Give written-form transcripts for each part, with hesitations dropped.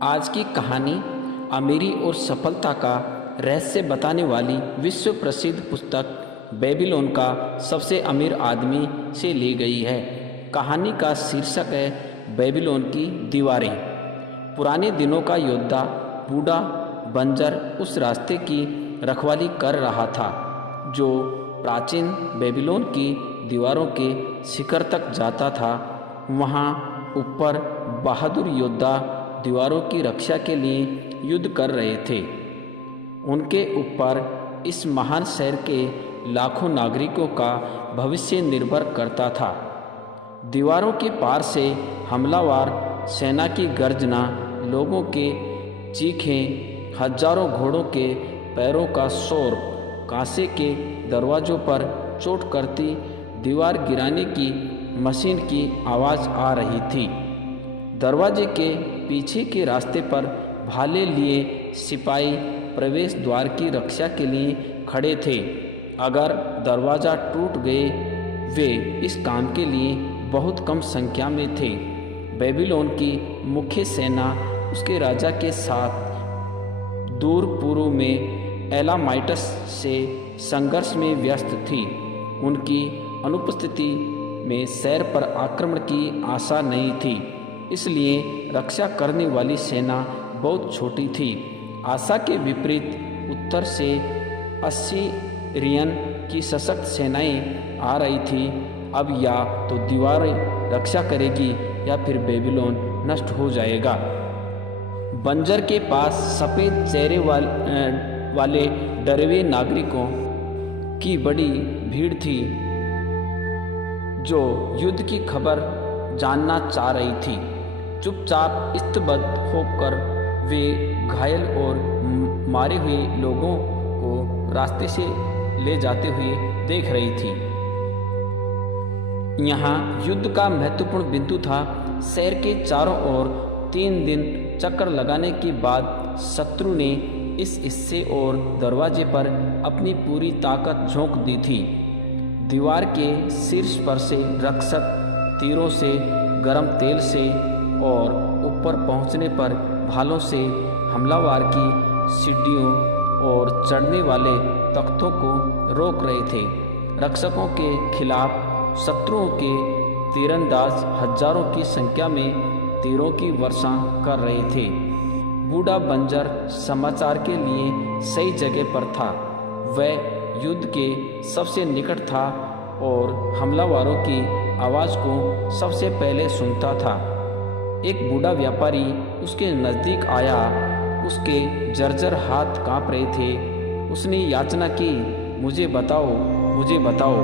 आज की कहानी अमीरी और सफलता का रहस्य बताने वाली विश्व प्रसिद्ध पुस्तक बेबीलोन का सबसे अमीर आदमी से ली गई है। कहानी का शीर्षक है बेबीलोन की दीवारें। पुराने दिनों का योद्धा बूढ़ा बंजर उस रास्ते की रखवाली कर रहा था जो प्राचीन बेबीलोन की दीवारों के शिखर तक जाता था। वहाँ ऊपर बहादुर योद्धा दीवारों की रक्षा के लिए युद्ध कर रहे थे। उनके ऊपर इस महान शहर के लाखों नागरिकों का भविष्य निर्भर करता था। दीवारों के पार से हमलावर सेना की गर्जना, लोगों के चीखें, हजारों घोड़ों के पैरों का शोर, कांसे के दरवाजों पर चोट करती दीवार गिराने की मशीन की आवाज़ आ रही थी। दरवाजे के पीछे के रास्ते पर भाले लिए सिपाही प्रवेश द्वार की रक्षा के लिए खड़े थे। अगर दरवाज़ा टूट गए, वे इस काम के लिए बहुत कम संख्या में थे। बेबीलोन की मुख्य सेना उसके राजा के साथ दूर पूर्व में एलामाइटस से संघर्ष में व्यस्त थी। उनकी अनुपस्थिति में शहर पर आक्रमण की आशा नहीं थी, इसलिए रक्षा करने वाली सेना बहुत छोटी थी। आशा के विपरीत उत्तर से असीरियन की सशक्त सेनाएं आ रही थी। अब या तो दीवारें रक्षा करेगी या फिर बेबीलोन नष्ट हो जाएगा। बंजर के पास सफ़ेद चेहरे वाले डरे नागरिकों की बड़ी भीड़ थी जो युद्ध की खबर जानना चाह रही थी। चुपचाप स्तब्ध होकर वे घायल और मारे हुए लोगों को रास्ते से ले जाते हुए देख रही थी। यहाँ युद्ध का महत्वपूर्ण बिंदु था। शहर के चारों ओर 3 दिन चक्कर लगाने के बाद शत्रु ने इस हिस्से और दरवाजे पर अपनी पूरी ताकत झोंक दी थी। दीवार के शीर्ष पर से रक्षक तीरों से, गर्म तेल से और ऊपर पहुंचने पर भालों से हमलावर की सीढ़ियों और चढ़ने वाले तख्तों को रोक रहे थे। रक्षकों के खिलाफ शत्रुओं के तीरंदाज हजारों की संख्या में तीरों की वर्षा कर रहे थे। बूढ़ा बंजर समाचार के लिए सही जगह पर था। वह युद्ध के सबसे निकट था और हमलावरों की आवाज़ को सबसे पहले सुनता था। एक बूढ़ा व्यापारी उसके नज़दीक आया। उसके जर्जर हाथ कांप रहे थे। उसने याचना की, मुझे बताओ, मुझे बताओ।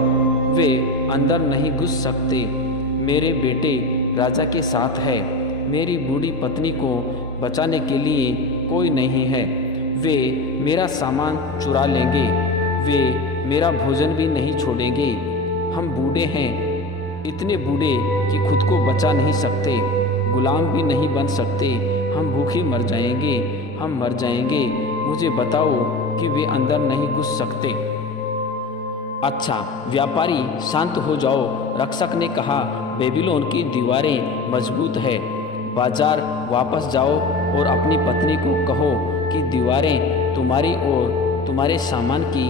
वे अंदर नहीं घुस सकते। मेरे बेटे राजा के साथ है। मेरी बूढ़ी पत्नी को बचाने के लिए कोई नहीं है। वे मेरा सामान चुरा लेंगे। वे मेरा भोजन भी नहीं छोड़ेंगे। हम बूढ़े हैं, इतने बूढ़े कि खुद को बचा नहीं सकते, गुलाम भी नहीं बन सकते। हम भूखे मर जाएंगे, हम मर जाएंगे। मुझे बताओ कि वे अंदर नहीं घुस सकते। अच्छा व्यापारी, शांत हो जाओ, रक्षक ने कहा। बेबीलोन की दीवारें मजबूत है। बाजार वापस जाओ और अपनी पत्नी को कहो कि दीवारें तुम्हारी और तुम्हारे सामान की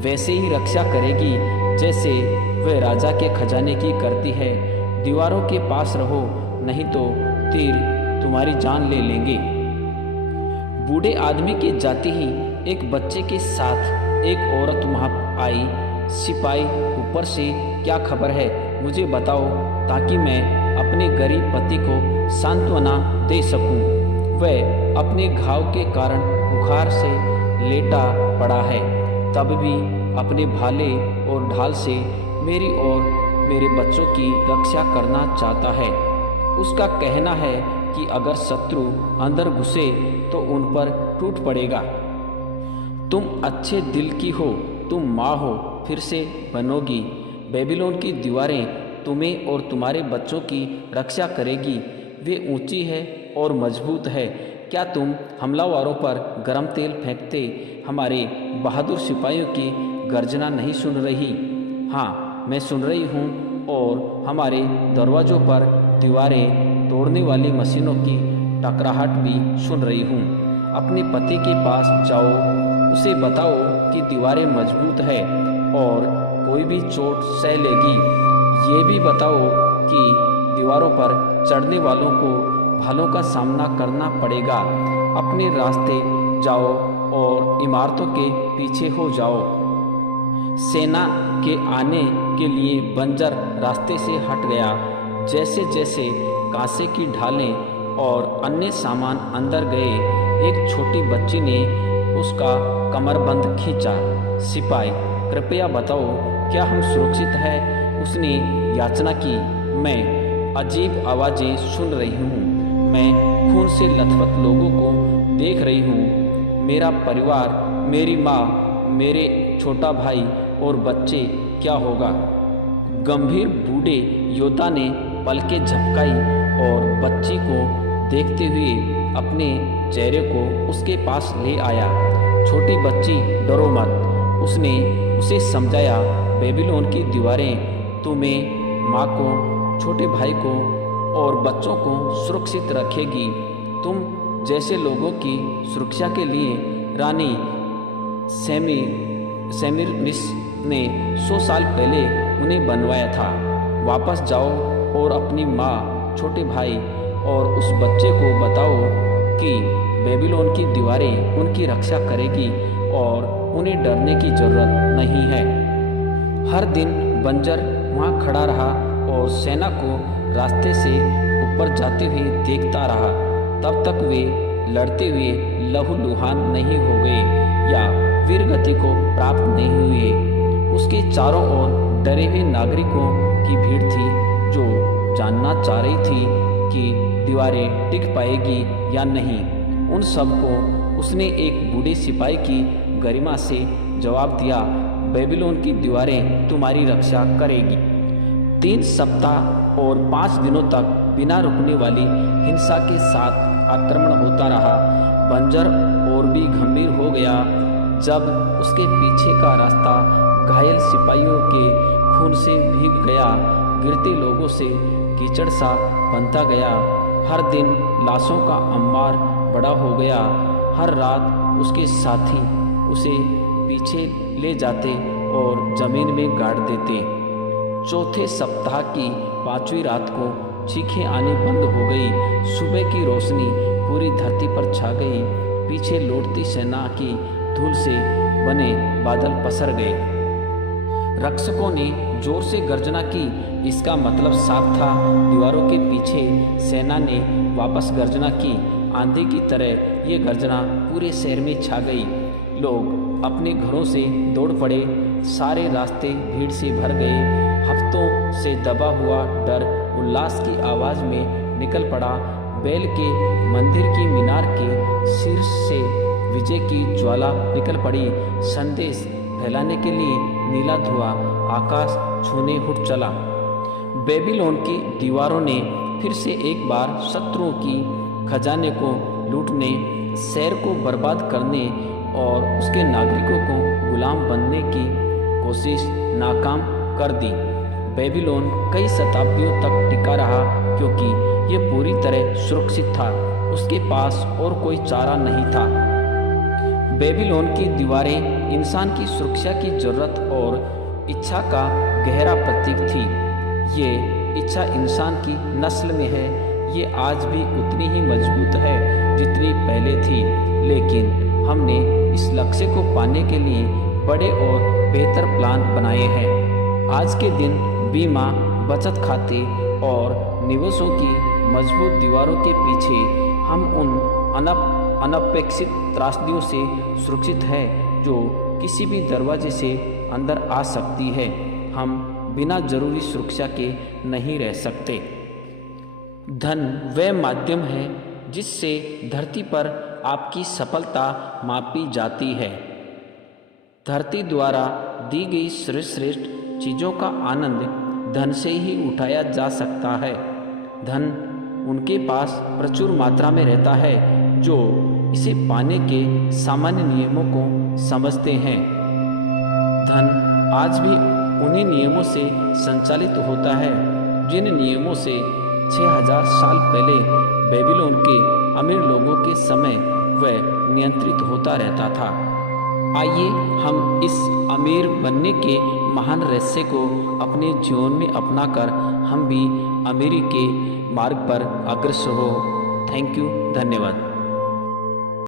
वैसे ही रक्षा करेगी जैसे वह राजा के खजाने की करती है। दीवारों के पास रहो, नहीं तो तीर तुम्हारी जान ले लेंगे। बूढ़े आदमी के जाते ही एक बच्चे के साथ एक औरत वहाँ आई। सिपाही, ऊपर से क्या खबर है, मुझे बताओ ताकि मैं अपने गरीब पति को सांत्वना दे सकूं। वह अपने घाव के कारण बुखार से लेटा पड़ा है, तब भी अपने भाले और ढाल से मेरी और मेरे बच्चों की रक्षा करना चाहता है। उसका कहना है कि अगर शत्रु अंदर घुसे तो उन पर टूट पड़ेगा। तुम अच्छे दिल की हो, तुम माँ हो, फिर से बनोगी। बेबीलोन की दीवारें तुम्हें और तुम्हारे बच्चों की रक्षा करेगी। वे ऊंची है और मजबूत है। क्या तुम हमलावरों पर गर्म तेल फेंकते हमारे बहादुर सिपाहियों की गर्जना नहीं सुन रही? हाँ, मैं सुन रही हूँ। और हमारे दरवाज़ों पर दीवारें तोड़ने वाली मशीनों की टकराहट भी सुन रही हूँ। अपने पति के पास जाओ, उसे बताओ कि दीवारें मजबूत है और कोई भी चोट सह लेगी। ये भी बताओ कि दीवारों पर चढ़ने वालों को भालों का सामना करना पड़ेगा। अपने रास्ते जाओ और इमारतों के पीछे हो जाओ। सेना के आने के लिए बंजर रास्ते से हट गया। जैसे जैसे कांसे की ढालें और अन्य सामान अंदर गए, एक छोटी बच्ची ने उसका कमरबंद खींचा। सिपाही, कृपया बताओ, क्या हम सुरक्षित हैं? उसने याचना की। मैं अजीब आवाज़ें सुन रही हूँ। मैं खून से लथपथ लोगों को देख रही हूँ। मेरा परिवार, मेरी माँ, मेरे छोटा भाई और बच्चे, क्या होगा? गंभीर बूढ़े योद्धा ने पलकें झपकाई और बच्ची को देखते हुए अपने चेहरे को उसके पास ले आया। छोटी बच्ची, डरो मत, उसने उसे समझाया। बेबीलोन की दीवारें तुम्हें, माँ को, छोटे भाई को और बच्चों को सुरक्षित रखेगी। तुम जैसे लोगों की सुरक्षा के लिए रानी सेमिरनिस ने 100 साल पहले उन्हें बनवाया था। वापस जाओ और अपनी माँ, छोटे भाई और उस बच्चे को बताओ कि बेबीलोन की दीवारें उनकी रक्षा करेगी और उन्हें डरने की जरूरत नहीं है। हर दिन बंजर वहाँ खड़ा रहा और सेना को रास्ते से ऊपर जाते हुए देखता रहा। तब तक वे लड़ते हुए लहूलुहान नहीं हो गए या वीरगति को प्राप्त नहीं हुए। उसके चारों ओर डरे हुए नागरिकों की भीड़ थी जो जानना चाह रही थी कि दीवारें टिक पाएगी या नहीं। उन सबको उसने एक बूढ़े सिपाही की गरिमा से जवाब दिया, बेबीलोन की दीवारें तुम्हारी रक्षा करेगी। 3 सप्ताह और 5 दिनों तक बिना रुकने वाली हिंसा के साथ आक्रमण होता रहा। बंजर और भी गंभीर हो गया जब उसके पीछे का रास्ता घायल सिपाहियों के खून से भीग गया। गिरते लोगों से कीचड़ सा बनता गया। हर दिन लाशों का अंबार बड़ा हो गया। हर रात उसके साथी उसे पीछे ले जाते और जमीन में गाड़ देते। चौथे सप्ताह की 5वीं रात को चीखें आनी बंद हो गई। सुबह की रोशनी पूरी धरती पर छा गई। पीछे लौटती सेना की धूल से बने बादल पसर गए। रक्षकों ने जोर से गर्जना की। इसका मतलब साफ था, दीवारों के पीछे सेना ने वापस गर्जना की। आंधी की तरह ये गर्जना पूरे शहर में छा गई। लोग अपने घरों से दौड़ पड़े। सारे रास्ते भीड़ से भर गए। हफ्तों से दबा हुआ डर उल्लास की आवाज़ में निकल पड़ा। बैल के मंदिर की मीनार के शीर्ष से विजय की ज्वाला निकल पड़ी। संदेश फैलाने के लिए नीला धुआं आकाश छूने उठ चला। बेबीलोन की दीवारों ने फिर से एक बार शत्रुओं की खजाने को लूटने, शहर को बर्बाद करने और उसके नागरिकों को गुलाम बनने की कोशिश नाकाम कर दी। बेबीलोन कई शताब्दियों तक टिका रहा क्योंकि यह पूरी तरह सुरक्षित था। उसके पास और कोई चारा नहीं था। बेबीलोन की दीवारें इंसान की सुरक्षा की जरूरत और इच्छा का गहरा प्रतीक थी। ये इच्छा इंसान की नस्ल में है। ये आज भी उतनी ही मजबूत है जितनी पहले थी, लेकिन हमने इस लक्ष्य को पाने के लिए बड़े और बेहतर प्लान बनाए हैं। आज के दिन बीमा, बचत खाते और निवेशों की मजबूत दीवारों के पीछे हम उन अनपेक्षित त्रासदियों से सुरक्षित है जो किसी भी दरवाजे से अंदर आ सकती है। हम बिना जरूरी सुरक्षा के नहीं रह सकते। धन वह माध्यम है जिससे धरती पर आपकी सफलता मापी जाती है। धरती द्वारा दी गई श्रेष्ठ चीज़ों का आनंद धन से ही उठाया जा सकता है। धन उनके पास प्रचुर मात्रा में रहता है जो इसे पाने के सामान्य नियमों को समझते हैं। धन आज भी उन्हीं नियमों से संचालित होता है जिन नियमों से 6000 साल पहले बेबीलोन के अमीर लोगों के समय वह नियंत्रित होता रहता था। आइए हम इस अमीर बनने के महान रहस्य को अपने जीवन में अपनाकर हम भी अमीरी के मार्ग पर अग्रसर हो। थैंक यू, धन्यवाद।